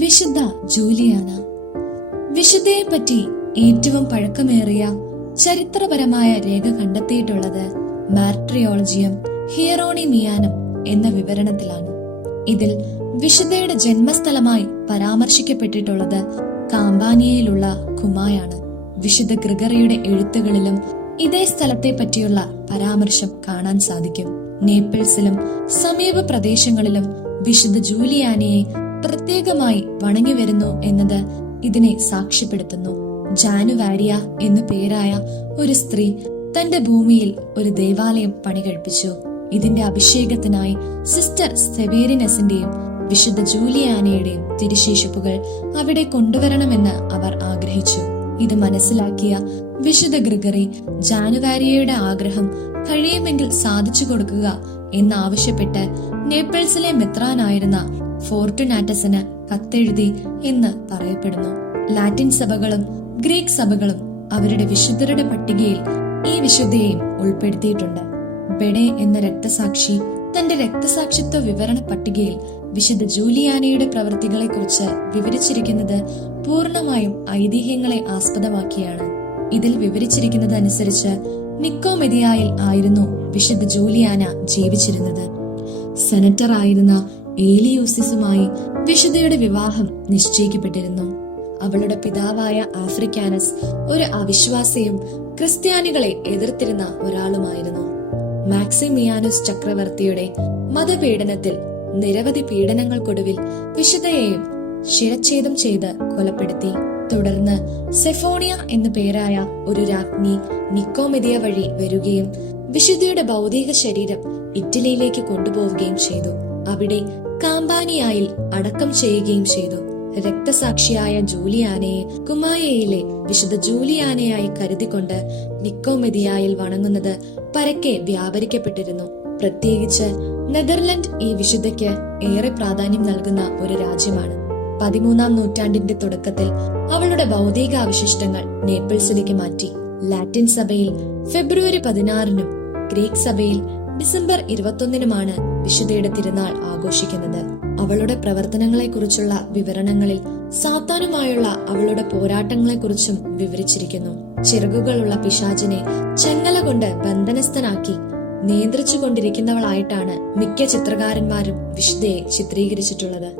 വിശുദ്ധ ജൂലിയാന. വിശുദ്ധയെ പറ്റി ഏറ്റവും പഴക്കമേറിയ ചരിത്രപരമായ രേഖ കണ്ടെത്തിയിട്ടുള്ളത് മാർട്രിയോളജിയം ഹിയറോണിമിയാനം എന്ന വിവരണത്തിലാണ്. ഇതിൽ വിശുദ്ധയുടെ ജന്മസ്ഥലമായി പരാമർശിക്കപ്പെട്ടിട്ടുള്ളത് കാമ്പാനിയയിലുള്ള കുമായാണ്. വിശുദ്ധ ഗ്രിഗറിയുടെ എഴുത്തുകളിലും ഇതേ സ്ഥലത്തെ പറ്റിയുള്ള പരാമർശം കാണാൻ സാധിക്കും. നേപ്പിൾസിലും സമീപ പ്രദേശങ്ങളിലും വിശുദ്ധ ജൂലിയാനയെ പ്രത്യേകമായി വണങ്ങി വരുന്നു എന്നത് ഇതിനെ സാക്ഷ്യപ്പെടുത്തുന്നു. ജാനുവാരിയ എന്നു പേരായ ഒരു സ്ത്രീ തന്റെ ഭൂമിയിൽ ഒരു ദേവാലയം പണികഴിപ്പിച്ചു. ഇതിന്റെ അഭിഷേകത്തിനായി സിസ്റ്റർ സെവേരിനസിന്റെയും വിശുദ്ധ ജൂലിയാനയുടെയും തിരുശേഷിപ്പുകൾ അവിടെ കൊണ്ടുവരണമെന്ന് അവർ ആഗ്രഹിച്ചു. ഇത് മനസ്സിലാക്കിയ വിശുദ്ധ ഗ്രിഗറി ജാനുവാരിയയുടെ ആഗ്രഹം കഴിയുമെങ്കിൽ സാധിച്ചു കൊടുക്കുക എന്നാവശ്യപ്പെട്ട് നേപ്പിൾസിലെ മെത്രാനായിരുന്ന ഫോർട്ടുനാറ്റസിന് കത്തെഴുതി എന്ന് പറയപ്പെടുന്നു. ലാറ്റിൻ സഭകളും ഗ്രീക്ക് സഭകളും അവരുടെ വിശുദ്ധരുടെ പട്ടികയിൽ ഈ വിശുദ്ധയെയും ഉൾപ്പെടുത്തിയിട്ടുണ്ട്. ബെഡെ എന്ന രക്തസാക്ഷി തന്റെ രക്തസാക്ഷിത്വ വിവരണ പട്ടികയിൽ വിശുദ്ധ ജൂലിയാനയുടെ പ്രവൃത്തികളെ കുറിച്ച് വിവരിച്ചിരിക്കുന്നത് പൂർണ്ണമായും ഐതിഹ്യങ്ങളെ ആസ്പദമാക്കിയാണ്. ഇതിൽ വിവരിച്ചിരിക്കുന്നത് അനുസരിച്ച് നിക്കോമെദിയായിൽ ആയിരുന്നു വിശുദ്ധ ജൂലിയാന ജീവിച്ചിരുന്നത്. സെനറ്റർ ആയിരുന്ന ഏലിയൂസിസുമായി വിശുദ്ധയുടെ വിവാഹം നിശ്ചയിക്കപ്പെട്ടിരുന്നു. അവളുടെ പിതാവായ ആഫ്രിക്കാനസ് ഒരു അവിശ്വാസിയും ക്രിസ്ത്യാനികളെ എതിർത്തിരുന്ന ഒരാളുമായിരുന്നു. മാക്സിമിയാനുസ് ചക്രവർത്തിയുടെ മതപീഡനത്തിൽ നിരവധി പീഡനങ്ങൾക്കൊടുവിൽ വിശുദ്ധയെയും ശിരച്ഛേദം ചെയ്ത് കൊലപ്പെടുത്തി. തുടർന്ന് സെഫോണിയ എന്നു പേരായ ഒരു രാജ്ഞി നിക്കോമെദിയ വഴി വരികയും വിശുദ്ധയുടെ ഭൗതിക ശരീരം ഇറ്റലിയിലേക്ക് കൊണ്ടുപോവുകയും ചെയ്തു. അവിടെ കാമ്പാനിയായിൽ അടക്കം ചെയ്യുകയും ചെയ്തു. രക്തസാക്ഷിയായ ജൂലിയാനയെ കുമായയിലെ വിശുദ്ധ ജൂലിയാനയായി കരുതിക്കൊണ്ട് നിക്കോമെദിയായിൽ വണങ്ങുന്നത് പരക്കെ വ്യാപരിക്കപ്പെട്ടിരുന്നു. പ്രത്യേകിച്ച് നെതർലൻഡ് ഈ വിശുദ്ധയ്ക്ക് ഏറെ പ്രാധാന്യം നൽകുന്ന ഒരു രാജ്യമാണ്. 13-ാം നൂറ്റാണ്ടിന്റെ തുടക്കത്തിൽ അവളുടെ ഭൗതിക അവശിഷ്ടങ്ങൾ നേപ്പിൾസിലേക്ക് മാറ്റി. ലാറ്റിൻ സഭയിൽ ഫെബ്രുവരി 16-നും ഗ്രീക്ക് സഭയിൽ ഡിസംബർ 21-നുമാണ് വിശുദ്ധയുടെ തിരുനാൾ ആഘോഷിക്കുന്നത്. അവളുടെ പ്രവർത്തനങ്ങളെ കുറിച്ചുള്ള വിവരണങ്ങളിൽ സാത്താനുമായുള്ള അവളുടെ പോരാട്ടങ്ങളെ കുറിച്ചും വിവരിച്ചിരിക്കുന്നു. ചിറകുകളുള്ള പിശാചിനെ ചെങ്ങല കൊണ്ട് ബന്ധനസ്ഥനാക്കി നിയന്ത്രിച്ചു കൊണ്ടിരിക്കുന്നവളായിട്ടാണ് മിക്ക ചിത്രകാരന്മാരും വിശുദ്ധയെ ചിത്രീകരിച്ചിട്ടുള്ളത്.